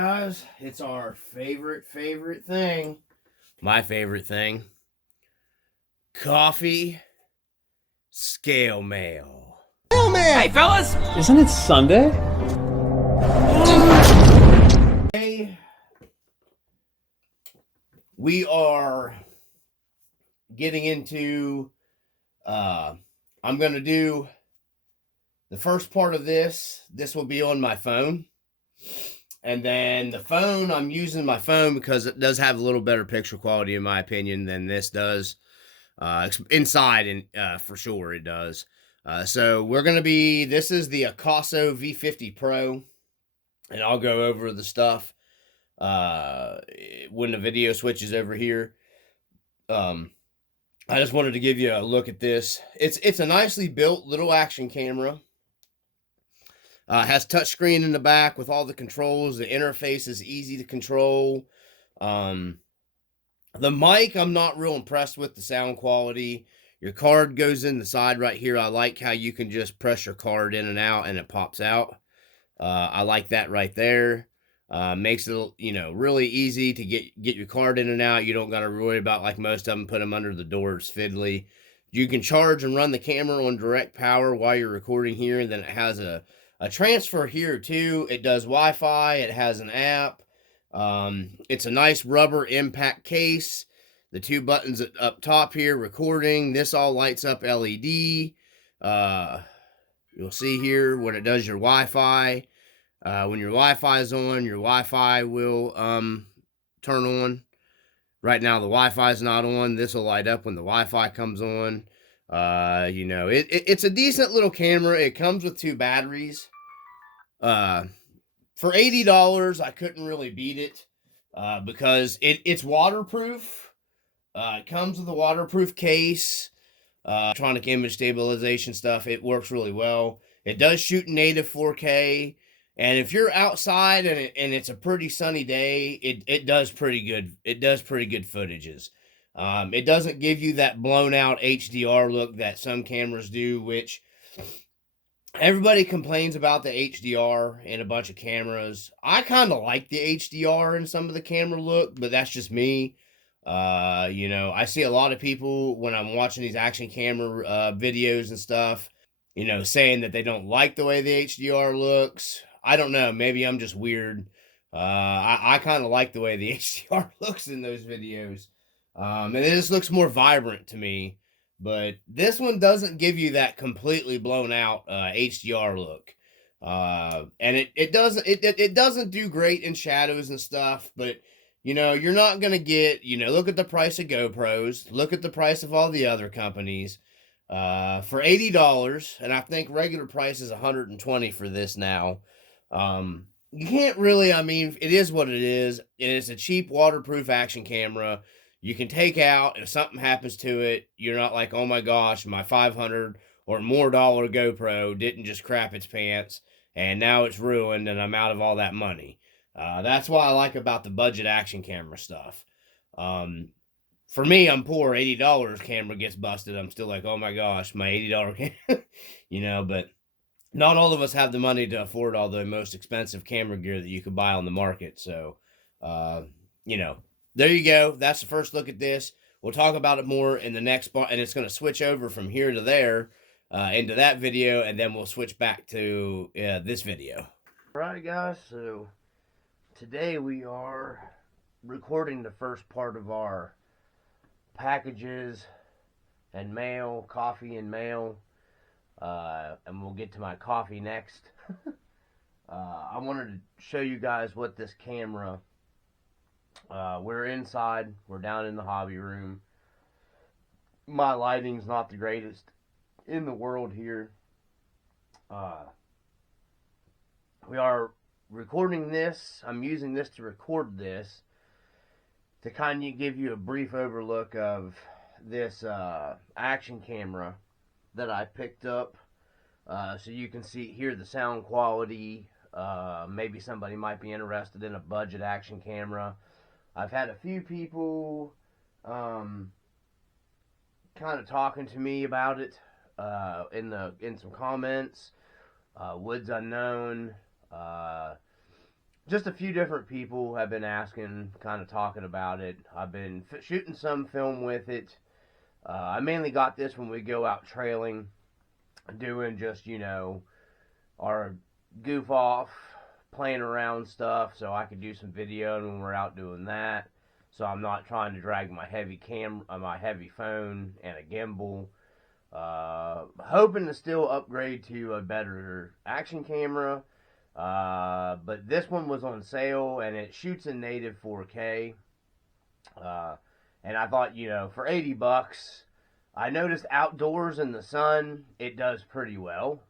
guys, it's our favorite thing. My favorite thing. Coffee scale mail. Hey, fellas! Isn't it Sunday? Today, we are getting into, I'm going to do the first part of this. This will be on my phone. And then the phone, I'm using my phone because it does have a little better picture quality, in my opinion, than this does. Inside, and for sure it does. So we're going to be, this is the Akaso V50 Pro, and I'll go over the stuff when the video switches over here. I just wanted to give you a look at this. It's a nicely built little action camera. Has touchscreen in the back with all the controls. The interface is easy to control. The mic, I'm not real impressed with the sound quality. Your card goes in the side right here. I like how you can just press your card in and out and it pops out. I like that right there. Makes it, really easy to get your card in and out. You don't got to worry about, like most of them, put them under the door. It's fiddly. You can charge and run the camera on direct power while you're recording here. And then it has a transfer here too. It does Wi-Fi. It has an app. It's a nice rubber impact case. The two buttons up top here, recording. This all lights up LED. You'll see here when it does your Wi-Fi. When your Wi-Fi is on, your Wi-Fi will turn on. Right now the Wi-Fi is not on. This will light up when the Wi-Fi comes on. It's a decent little camera. It comes with two batteries. For $80, I couldn't really beat it because it's waterproof. It comes with a waterproof case. Electronic image stabilization stuff. It works really well. It does shoot native 4K. And if you're outside and it's a pretty sunny day, it does pretty good. It does pretty good footages. It doesn't give you that blown out HDR look that some cameras do, which everybody complains about the HDR in a bunch of cameras. I kind of like the HDR in some of the camera look, but that's just me. I see a lot of people when I'm watching these action camera videos and stuff, saying that they don't like the way the HDR looks. I don't know. Maybe I'm just weird. I kind of like the way the HDR looks in those videos. And it just looks more vibrant to me. But this one doesn't give you that completely blown out HDR look. And it doesn't do great in shadows and stuff. But, you're not going to get, look at the price of GoPros. Look at the price of all the other companies. For $80, and I think regular price is $120 for this now. You can't really, it is what it is. It's a cheap waterproof action camera. You can take out, if something happens to it, you're not like, oh my gosh, my $500 or more GoPro didn't just crap its pants and now it's ruined and I'm out of all that money. That's what I like about the budget action camera stuff. For me, I'm poor. $80 camera gets busted. I'm still like, oh my gosh, my $80 camera, but not all of us have the money to afford all the most expensive camera gear that you could buy on the market. So, there you go. That's the first look at this. We'll talk about it more in the next part, and it's going to switch over from here to there into that video, and then we'll switch back to this video. All right, guys. So today we are recording the first part of our packages and mail, coffee and mail. And we'll get to my coffee next. I wanted to show you guys what this camera, we're inside, we're down in the hobby room. My lighting's not the greatest in the world here. We are recording this. I'm using this to record this to kind of give you a brief overlook of this action camera that I picked up, so you can hear the sound quality. Maybe somebody might be interested in a budget action camera. I've had a few people kind of talking to me about it in some comments. Woods Unknown, just a few different people have been asking, kind of talking about it. I've been shooting some film with it. I mainly got this when we go out trailing, doing just, our goof off, playing around stuff, so I could do some video when we're out doing that. So I'm not trying to drag my heavy my heavy phone and a gimbal. Hoping to still upgrade to a better action camera. But this one was on sale and it shoots in native 4K. And I thought, for $80, I noticed outdoors in the sun, it does pretty well.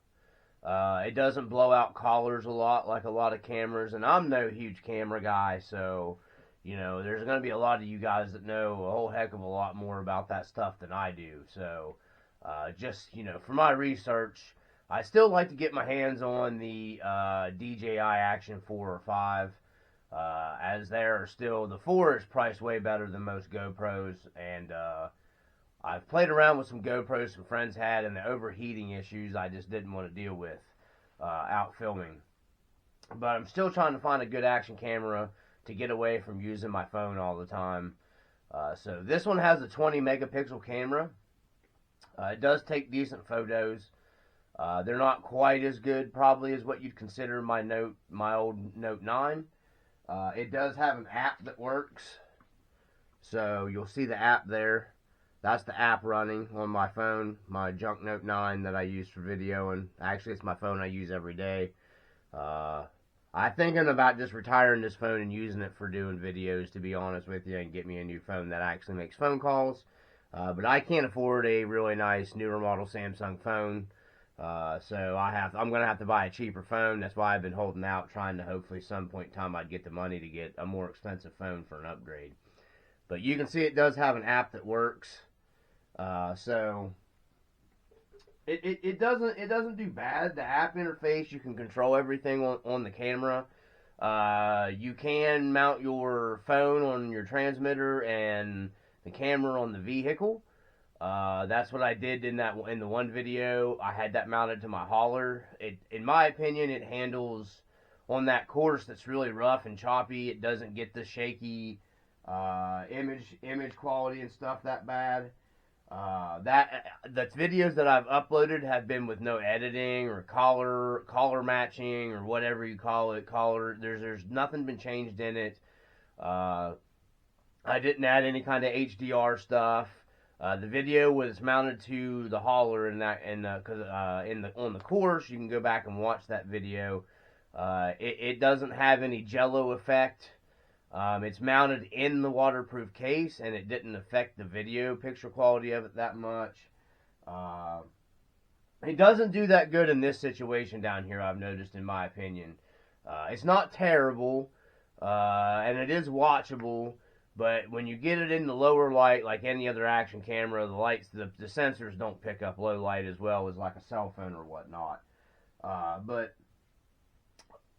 It doesn't blow out collars a lot like a lot of cameras, and I'm no huge camera guy, so, there's going to be a lot of you guys that know a whole heck of a lot more about that stuff than I do. So, just, for my research, I still like to get my hands on the DJI Action 4 or 5. As there are still, the 4 is priced way better than most GoPros, and I've played around with some GoPros some friends had, and the overheating issues I just didn't want to deal with out filming. But I'm still trying to find a good action camera to get away from using my phone all the time. So this one has a 20 megapixel camera. It does take decent photos. They're not quite as good probably as what you'd consider my old Note 9. It does have an app that works, so you'll see the app there. That's the app running on my phone, my junk Note 9 that I use for video, and actually it's my phone I use every day. I'm thinking about just retiring this phone and using it for doing videos, to be honest with you, and get me a new phone that actually makes phone calls. But I can't afford a really nice newer model Samsung phone. So I'm going to have to buy a cheaper phone. That's why I've been holding out, trying to hopefully some point in time I'd get the money to get a more expensive phone for an upgrade. But you can see it does have an app that works. So it doesn't do bad. The app interface, you can control everything on the camera. You can mount your phone on your transmitter and the camera on the vehicle. That's what I did in the one video. I had that mounted to my hauler. In my opinion, it handles on that course that's really rough and choppy. It doesn't get the shaky image quality and stuff that bad. The videos that I've uploaded have been with no editing or collar matching or whatever you call it. There's nothing been changed in it. I didn't add any kind of HDR stuff. The video was mounted to the hauler on the course. You can go back and watch that video. It doesn't have any jello effect. It's mounted in the waterproof case, and it didn't affect the video picture quality of it that much. It doesn't do that good in this situation down here, I've noticed, in my opinion. It's not terrible, and it is watchable. But when you get it in the lower light, like any other action camera, the sensors don't pick up low light as well as like a cell phone or whatnot. But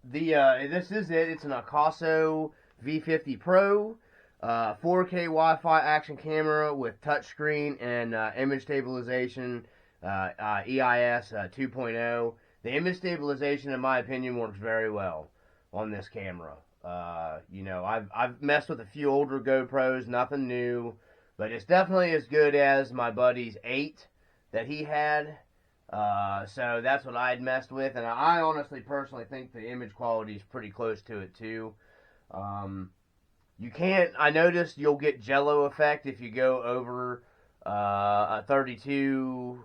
this is it. It's an Akaso V50 Pro, 4K Wi-Fi action camera with touchscreen and image stabilization, EIS 2.0. The image stabilization, in my opinion, works very well on this camera. I've messed with a few older GoPros, nothing new, but it's definitely as good as my buddy's 8 that he had. So that's what I'd messed with, and I honestly, personally think the image quality is pretty close to it too. I noticed you'll get jello effect if you go over a 32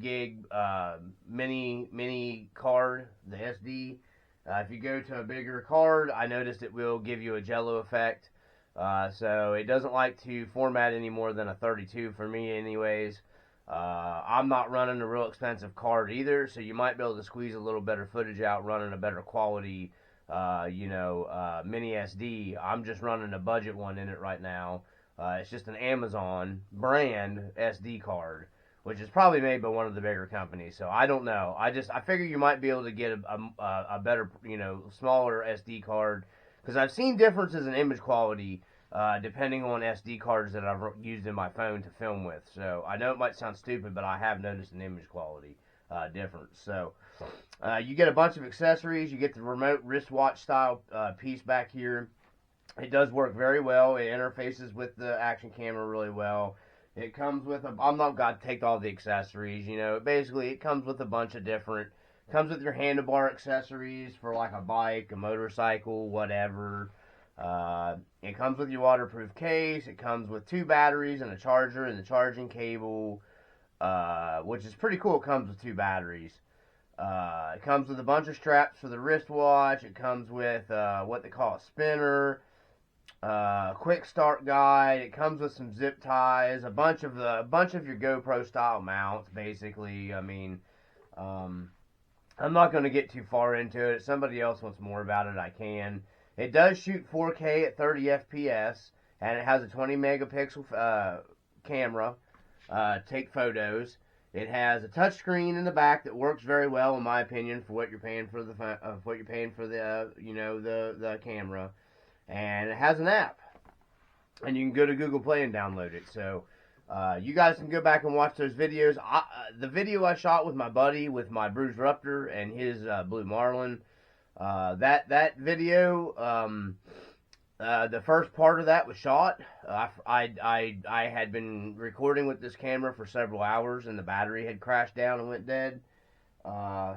gig mini card, the SD. If you go to a bigger card, I noticed it will give you a jello effect. So it doesn't like to format any more than a 32 for me anyways. I'm not running a real expensive card either, so you might be able to squeeze a little better footage out running a better quality, mini SD. I'm just running a budget one in it right now. It's just an Amazon brand SD card, which is probably made by one of the bigger companies. So I don't know. I figure you might be able to get a better, smaller SD card, because I've seen differences in image quality depending on SD cards that I've used in my phone to film with. So I know it might sound stupid, but I have noticed an image quality. difference. So you get a bunch of accessories. You get the remote wristwatch style piece back here. It does work very well. It interfaces with the action camera really well. It comes with I'm not going to take all the accessories, you know. Basically, it comes with a bunch of different, comes with your handlebar accessories for like a bike, a motorcycle, whatever. It comes with your waterproof case. It comes with 2 batteries and a charger and the charging cable, which is pretty cool. It comes with 2 batteries. It comes with a bunch of straps for the wristwatch. It comes with what they call a spinner, quick start guide. It comes with some zip ties, a bunch of your GoPro style mounts. Basically, I mean, I'm not going to get too far into it. If somebody else wants more about it, I can. It does shoot 4K at 30 FPS, and it has a 20 megapixel camera. Take photos. It has a touchscreen in the back that works very well, in my opinion, for what you're paying for the the camera. And it has an app, and you can go to Google Play and download it. So you guys can go back and watch those videos. The video I shot with my buddy, with my Bruce Ruptor and his Blue Marlin, that video, the first part of that was shot. I had been recording with this camera for several hours, and the battery had crashed down and went dead. And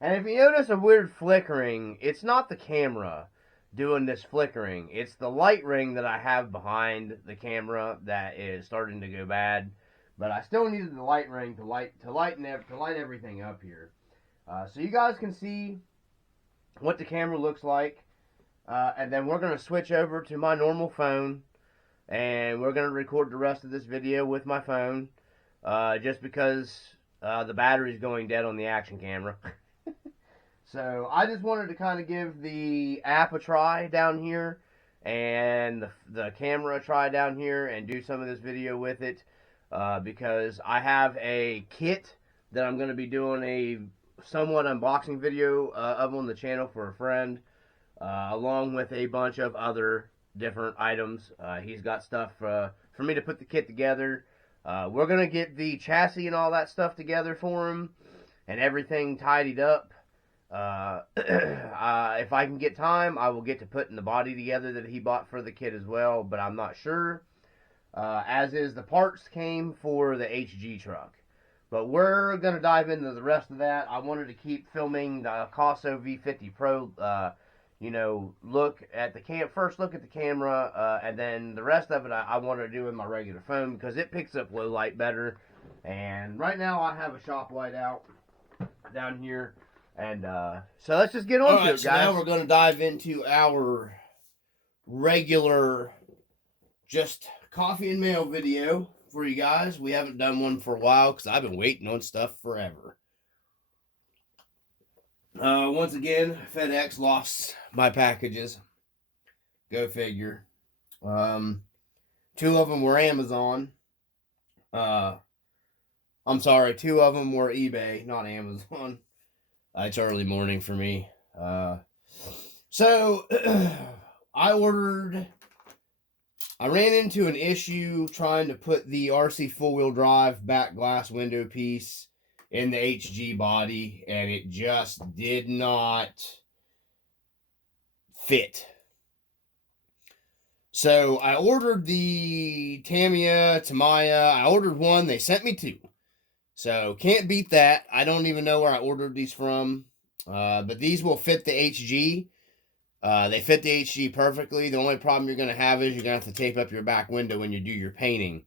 if you notice a weird flickering, it's not the camera doing this flickering. It's the light ring that I have behind the camera that is starting to go bad. But I still needed the light ring to light everything up here. So you guys can see what the camera looks like. And then we're going to switch over to my normal phone, and we're going to record the rest of this video with my phone, just because the battery's going dead on the action camera. So I just wanted to kind of give the app a try down here, and the camera a try down here, and do some of this video with it, because I have a kit that I'm going to be doing a somewhat unboxing video of on the channel for a friend. Along with a bunch of other different items. He's got stuff for me to put the kit together. We're going to get the chassis and all that stuff together for him, and everything tidied up. If I can get time, I will get to putting the body together that he bought for the kit as well, but I'm not sure. As is, the parts came for the HG truck. But we're going to dive into the rest of that. I wanted to keep filming the Casso V50 Pro, look at the camera, and then the rest of it I want to do with my regular phone, because it picks up low light better. And right now I have a shop light out down here, and so let's just get on to it, guys. So now we're going to dive into our regular just coffee and mail video for you guys. We haven't done one for a while because I've been waiting on stuff forever. Once again, FedEx lost my packages. Go figure. 2 of them were Amazon. I'm sorry, 2 of them were eBay, not Amazon. It's early morning for me. So, I ran into an issue trying to put the RC four-wheel drive back glass window piece in the HG body, and it just did not fit. So I ordered the Tamiya. I ordered 1. They sent me 2. So can't beat that. I don't even know where I ordered these from. But these will fit the HG. They fit the HG perfectly. The only problem you're going to have is you're going to have to tape up your back window when you do your painting.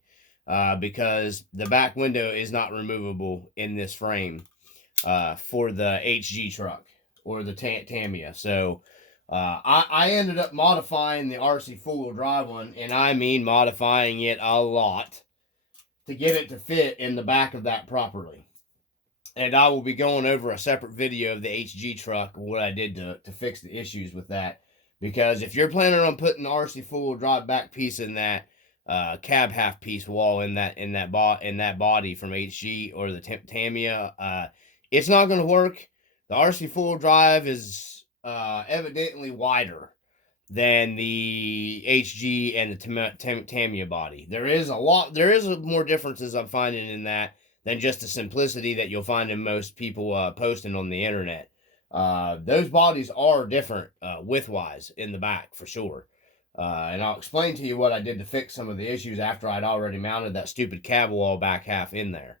Because the back window is not removable in this frame for the HG truck or the Tamiya. So I ended up modifying the RC four-wheel drive one, and I mean modifying it a lot to get it to fit in the back of that properly. And I will be going over a separate video of the HG truck, what I did to fix the issues with that. Because if you're planning on putting the RC four-wheel drive back piece in that cab half piece wall in that body from HG or the Tamiya, it's not going to work. The RC four-wheel drive is evidently wider than the HG and the Tamiya body. There is more differences I'm finding in that than just the simplicity that you'll find in most people posting on the internet. Those bodies are different width-wise in the back for sure. And I'll explain to you what I did to fix some of the issues after I'd already mounted that stupid cab wall back half in there.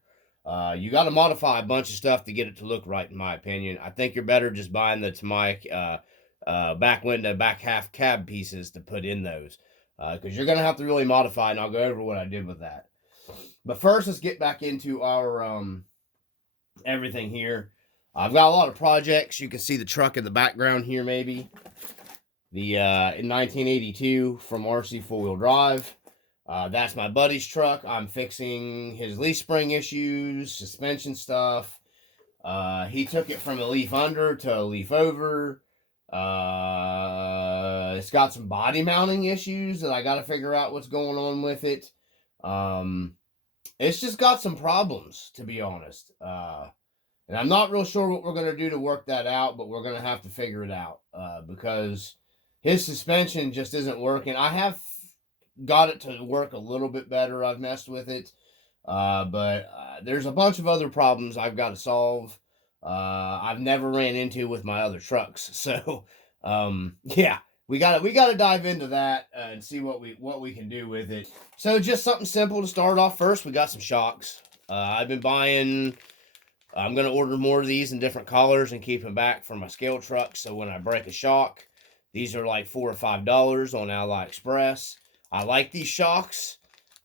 You got to modify a bunch of stuff to get it to look right, in my opinion. I think you're better just buying the Tamiya back window, back half cab pieces to put in those. Because you're going to have to really modify, and I'll go over what I did with that. But first, let's get back into our everything here. I've got a lot of projects. You can see the truck in the background here, maybe. The in 1982 from RC 4-wheel drive. That's my buddy's truck. I'm fixing his leaf spring issues, suspension stuff. He took it from a leaf under to a leaf over. It's got some body mounting issues that I got to figure out what's going on with it. It's just got some problems, to be honest. And I'm not real sure what we're going to do to work that out, but we're going to have to figure it out because his suspension just isn't working. I have got it to work a little bit better. I've messed with it. But there's a bunch of other problems I've got to solve. I've never ran into with my other trucks. So, yeah, we gotta dive into that and see what we can do with it. So just something simple to start off first. We got some shocks. I've been buying, I'm going to order more of these in different colors and keep them back for my scale truck. So when I break a shock, these are like $4 or $5 on AliExpress. I like these shocks.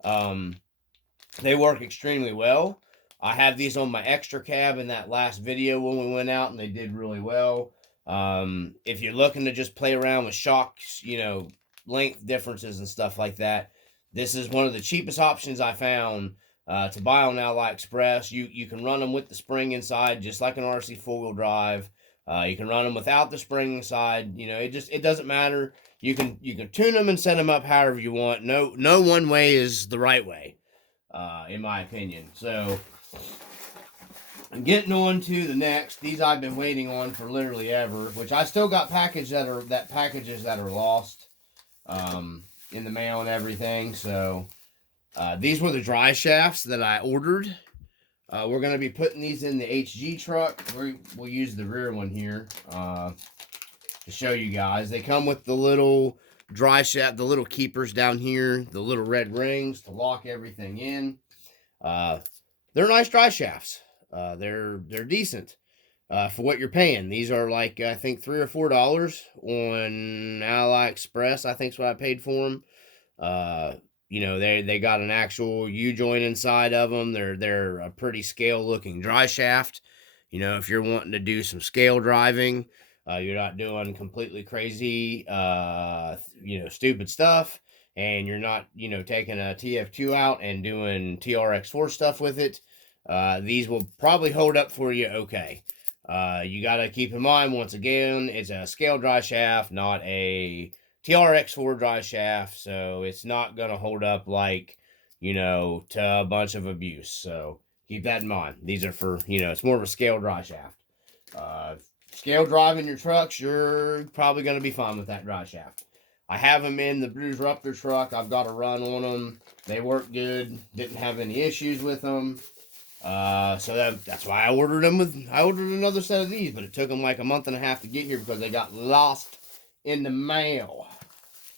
They work extremely well. I have these on my extra cab in that last video when we went out, and they did really well. If you're looking to just play around with shocks, you know, length differences and stuff like that, this is one of the cheapest options I found to buy on AliExpress. You can run them with the spring inside, just like an RC 4-wheel drive. You can run them without the spring inside. You know, it doesn't matter. You can tune them and set them up however you want. No one way is the right way, in my opinion. So I'm getting on to the next. These I've been waiting on for literally ever, which I still got packages that are lost in the mail and everything. So these were the dry shafts that I ordered. We're going to be putting these in the HG truck. We'll use the rear one here to show you guys. They come with the little dry shaft, the little keepers down here, the little red rings to lock everything in. They're nice dry shafts. They're decent for what you're paying. These are like, I think, $3 or $4 on AliExpress. I think is what I paid for them. You know, they got an actual U-joint inside of them. They're a pretty scale-looking dry shaft. You know, if you're wanting to do some scale driving, you're not doing completely crazy, you know, stupid stuff, and you're not, you know, taking a TF2 out and doing TRX4 stuff with it. These will probably hold up for you okay. You got to keep in mind, once again, it's a scale dry shaft, not a TRX4 dry shaft, so it's not going to hold up like, you know, to a bunch of abuse. So keep that in mind. These are for, you know, it's more of a scale dry shaft. Scale driving your trucks, you're probably going to be fine with that dry shaft. I have them in the Bruce Ruptor truck. I've got a run on them. They work good. Didn't have any issues with them. So that's why I ordered them. I ordered another set of these, but it took them like a month and a half to get here because they got lost in the mail.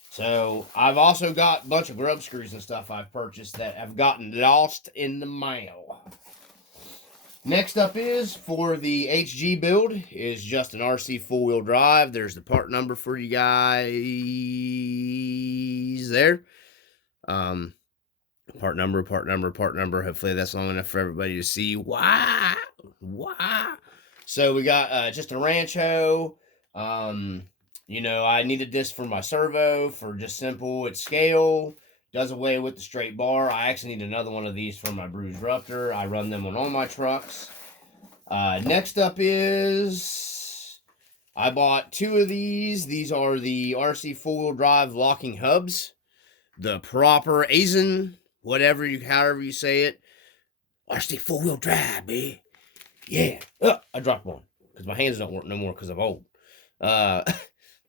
So I've also got a bunch of grub screws and stuff I've purchased that have gotten lost in the mail. Next up is, for the HG build, is just an RC 4-wheel drive. There's the part number for you guys there. Part number. Hopefully that's long enough for everybody to see. Why? So we got just a Rancho. You know, I needed this for my servo for just simple. It's scale. Does away with the straight bar. I actually need another one of these for my Bruce Ruptor. I run them on all my trucks. Next up is, I bought 2 of these. These are the RC 4-wheel drive locking hubs. The proper Asian, however you say it. RC 4-wheel drive, baby. Yeah. I dropped one because my hands don't work no more because I'm old.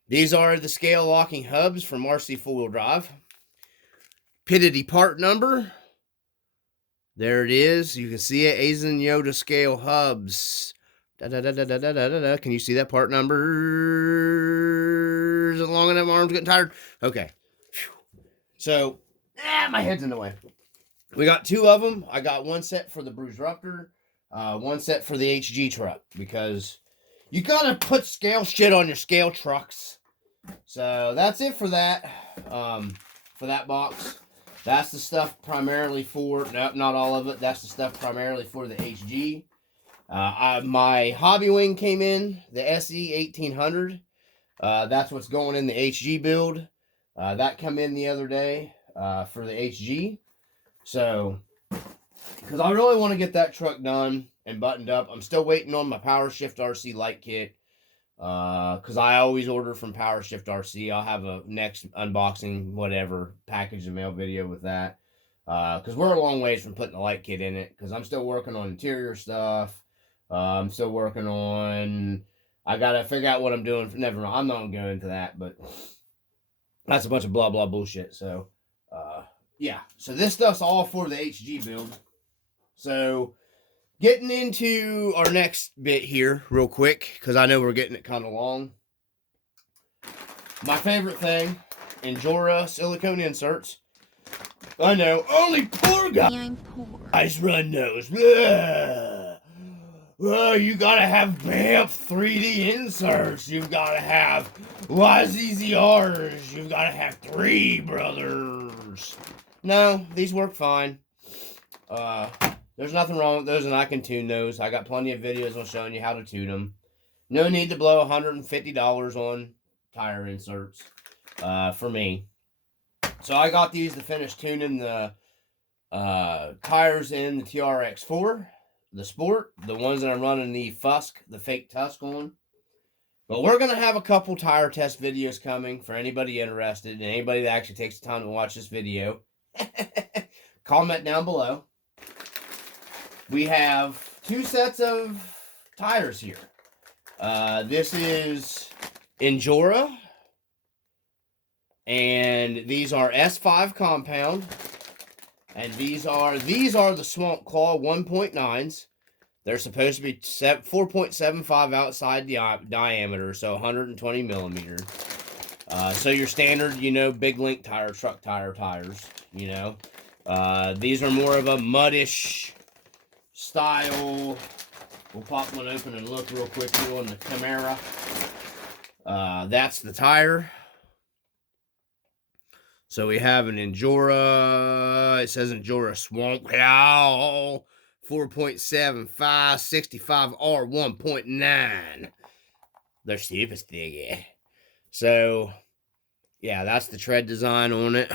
These are the scale locking hubs from RC 4-wheel drive. Pitted part number. There it is. You can see it. Aisin Yoda scale hubs. Can you see that part number? Is it long enough? My arm's getting tired. Okay. So, my head's in the way. We got 2 of them. I got one set for the Bruiseruptor, one set for the HG truck, because you gotta put scale shit on your scale trucks. So that's it for that. For that box. That's the stuff primarily for, nope, not all of it. That's the stuff primarily for the HG. My Hobbywing came in, the SE 1800. That's what's going in the HG build. That come in the other day for the HG. So, because I really want to get that truck done and buttoned up. I'm still waiting on my Power Shift RC light kit. Because I always order from Power Shift RC. I'll have a next unboxing, whatever, package and mail video with that. Because we're a long ways from putting the light kit in it. Because I'm still working on interior stuff. I'm still working on... I got to figure out what I'm doing. Never mind. I'm not going to go into that. But that's a bunch of blah, blah bullshit. So, yeah. So this stuff's all for the HG build. So... getting into our next bit here real quick, because I know we're getting it kind of long. My favorite thing, Injora silicone inserts. I know, only poor guys run those. Well, you gotta have BAMF 3D inserts. You've gotta have YZZRs. You've gotta have 3 brothers. No, these work fine. There's nothing wrong with those, and I can tune those. I got plenty of videos on showing you how to tune them. No need to blow $150 on tire inserts for me. So I got these to finish tuning the tires in the TRX4, the Sport, the ones that I'm running the Fusk, the fake Tusk on. But we're going to have a couple tire test videos coming for anybody interested, and anybody that actually takes the time to watch this video. Comment down below. We have 2 sets of tires here. This is Injora. And these are S5 compound. And these are the Swamp Claw 1.9s. They're supposed to be 4.75 outside diameter, so 120 millimeters. So your standard, you know, big link tire, truck tires, you know. These are more of a muddish style. We'll pop one open and look real quick here on the Camaro. That's the tire. So we have an Injora. It says Injora Swamp Claw 4.75 65 R 1.9. They're super sticky. So yeah, that's the tread design on it.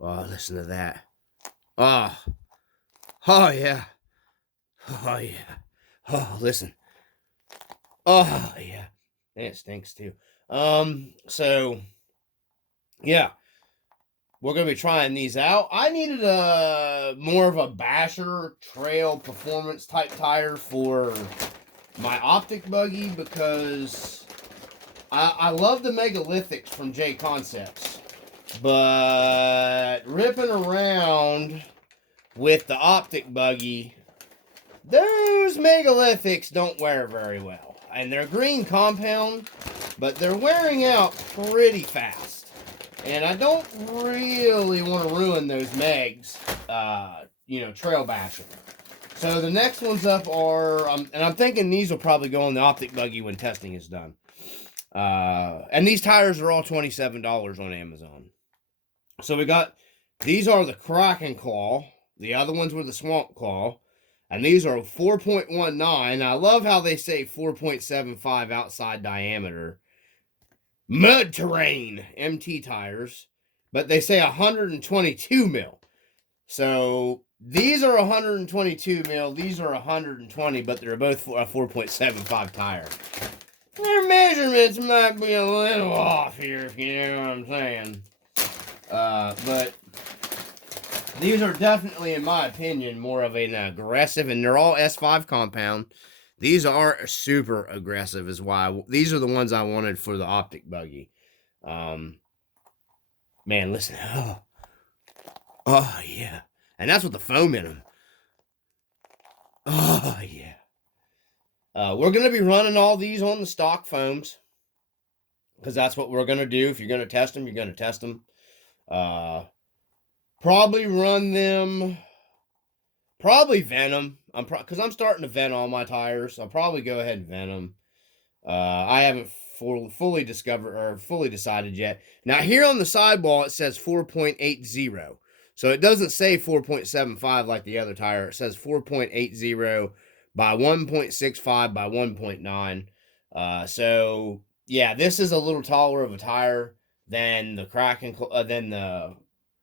Oh, listen to that. Oh yeah. Oh, yeah. Oh, listen. Oh, yeah. And it stinks, too. So, yeah. We're going to be trying these out. I needed more of a basher trail performance type tire for my Optic buggy because I love the Megalithics from J Concepts. But ripping around with the Optic buggy, those Megalithics don't wear very well. And they're green compound, but they're wearing out pretty fast. And I don't really want to ruin those Megs, you know, trail bashing. So the next ones up are, and I'm thinking these will probably go on the Optic buggy when testing is done. And these tires are all $27 on Amazon. So we got, these are the Kraken Claw. The other ones were the Swamp Claw. And these are 4.19. I love how they say 4.75 outside diameter. Mud Terrain MT tires. But they say 122 mil. So these are 122 mil. These are 120. But they're both a 4.75 tire. Their measurements might be a little off here, if you know what I'm saying. But these are definitely, in my opinion, more of an aggressive, and they're all S5 compound. These are super aggressive is why. These are the ones I wanted for the Optic buggy. Man, listen. Oh, yeah. And that's with the foam in them. Oh, yeah. We're going to be running all these on the stock foams, because that's what we're going to do. If you're going to test them, you're going to test them. Probably run them, probably vent them. Because I'm starting to vent all my tires. I'll probably go ahead and vent them. I haven't fully discovered or fully decided yet. Now, here on the sidewall, it says 4.80. So it doesn't say 4.75 like the other tire. It says 4.80 by 1.65 by 1.9. So yeah, this is a little taller of a tire than the Kraken. Than the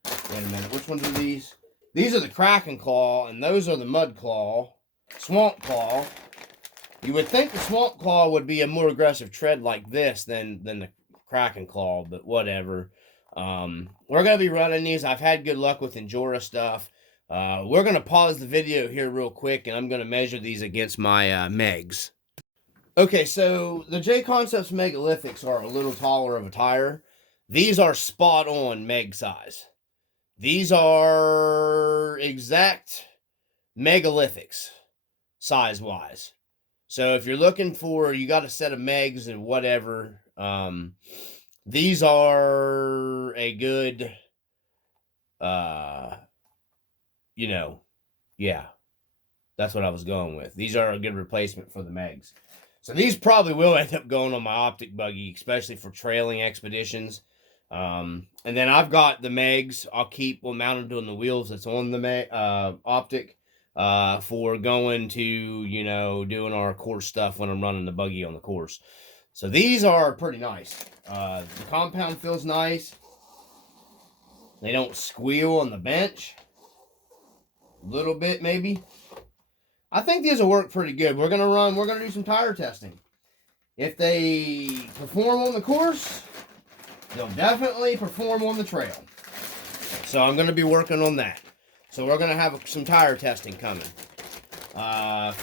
wait a minute, which ones are these? These are the Kraken Claw, and those are the Mud Claw, Swamp Claw. You would think the Swamp Claw would be a more aggressive tread like this than the Kraken Claw, but whatever. We're going to be running these. I've had good luck with Endura stuff. We're going to pause the video here real quick, and I'm going to measure these against my Megs. Okay, so the J-Concepts Megalithics are a little taller of a tire. These are spot on Meg size. These are exact Megalithics size-wise. So if you're looking for, you got a set of Megs and whatever, these are a good, yeah, that's what I was going with. These are a good replacement for the Megs. So these probably will end up going on my Optic buggy, especially for trailing expeditions. And then I've got the Megs. I'll keep mounted on the wheels that's on the Optic for going to, doing our course stuff when I'm running the buggy on the course. So these are pretty nice. The compound feels nice. They don't squeal on the bench. A little bit, maybe. I think these will work pretty good. We're gonna do some tire testing. If they perform on the course, they'll definitely perform on the trail. So I'm gonna be working on that. So we're gonna have some tire testing coming.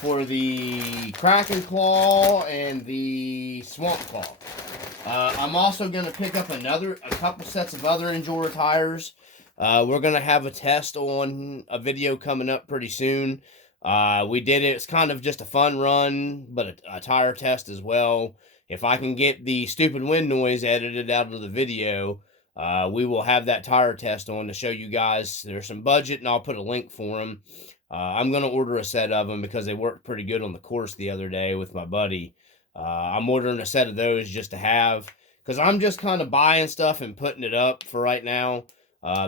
For the Kraken Claw and the Swamp Claw. I'm also going to pick up a couple sets of other Endura tires. We're going to have a test on a video coming up pretty soon. We did it. It's kind of just a fun run, but a tire test as well. If I can get the stupid wind noise edited out of the video, we will have that tire test on to show you guys. There's some budget, and I'll put a link for them. I'm going to order a set of them because they worked pretty good on the course the other day with my buddy. I'm ordering a set of those just to have, because I'm just kind of buying stuff and putting it up for right now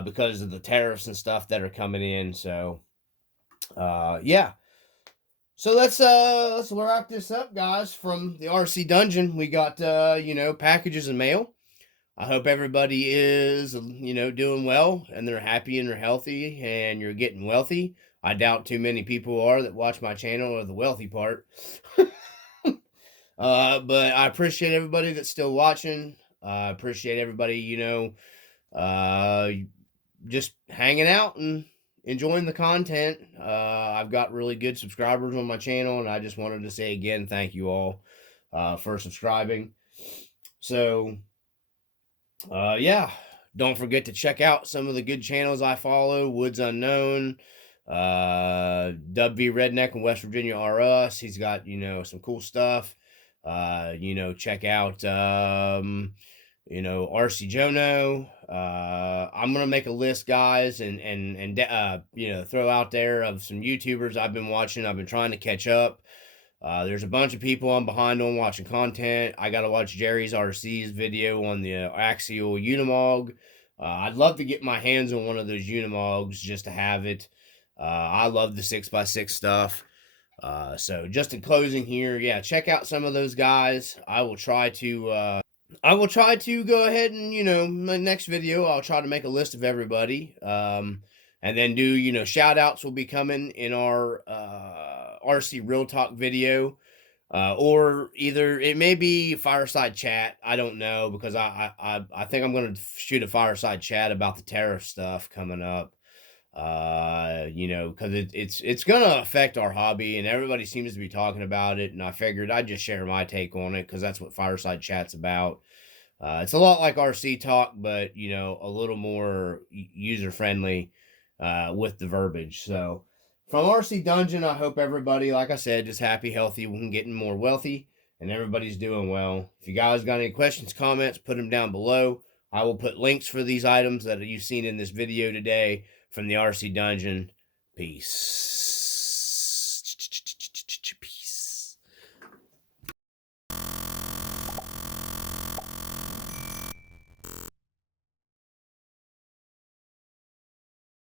because of the tariffs and stuff that are coming in. So, yeah. So let's wrap this up, guys, from the RC Dungeon. We got, packages and mail. I hope everybody is, doing well, and they're happy and they're healthy, and you're getting wealthy. I doubt too many people are that watch my channel or the wealthy part. But I appreciate everybody that's still watching. I appreciate everybody, just hanging out and enjoying the content. I've got really good subscribers on my channel, and I just wanted to say again, thank you all for subscribing. So, yeah, don't forget to check out some of the good channels I follow. Woods Unknown, WV Redneck in West Virginia R Us. He's got, some cool stuff. Check out, RC Jono. I'm going to make a list, guys, and throw out there of some YouTubers I've been watching. I've been trying to catch up. There's a bunch of people I'm behind on watching content. I got to watch Jerry's RC's video on the Axial Unimog. I'd love to get my hands on one of those Unimogs just to have it. I love the 6x6 stuff. So just in closing here, yeah, check out some of those guys. I will try to go ahead and, my next video, I'll try to make a list of everybody. And then do, shout outs will be coming in our, RC Real Talk video. Or either it may be fireside chat. I don't know, because I think I'm going to shoot a fireside chat about the tariff stuff coming up. Because it's going to affect our hobby, and everybody seems to be talking about it, and I figured I'd just share my take on it, because that's what fireside chat's about. It's a lot like RC Talk, but, a little more user-friendly. with the verbiage. So from RC Dungeon, I hope everybody, like I said, just happy, healthy, and getting more wealthy, and everybody's doing well. If you guys got any questions, comments, put them down below. I will put links for these items that you've seen in this video today from the RC Dungeon. Peace.